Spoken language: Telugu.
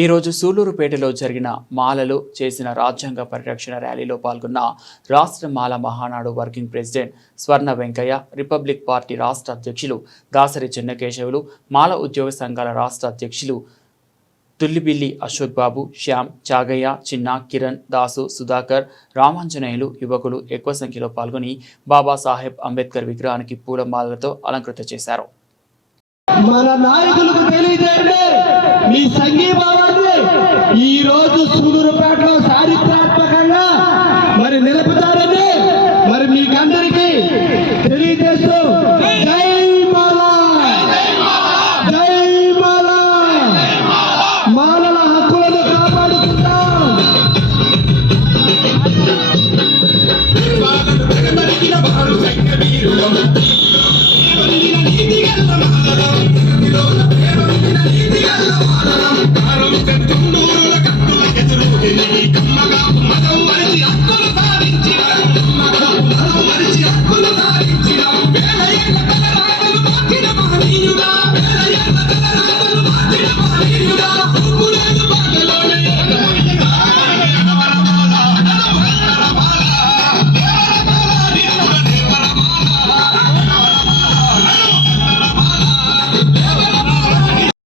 ఈరోజు సూళ్లూరుపేటలో జరిగిన మాలలు చేసిన రాజ్యాంగ పరిరక్షణ ర్యాలీలో పాల్గొన్న రాష్ట్ర మాల మహానాడు వర్కింగ్ ప్రెసిడెంట్ స్వర్ణ వెంకయ్య, రిపబ్లిక్ పార్టీ రాష్ట్ర అధ్యక్షులు దాసరి చెన్నకేశవులు, మాల ఉద్యోగ సంఘాల రాష్ట్ర అధ్యక్షులు తుల్లిబిల్లి అశోక్ బాబు, శ్యామ్, చాగయ్య, చిన్న, కిరణ్, దాసు, సుధాకర్, రామాంజనేయులు యువకులు ఎక్కువ సంఖ్యలో పాల్గొని బాబాసాహెబ్ అంబేద్కర్ విగ్రహానికి పూలమాలలతో అలంకృత చేశారు. మన నాయకులకు తెలియజేయండి, మీ సంఘీభావం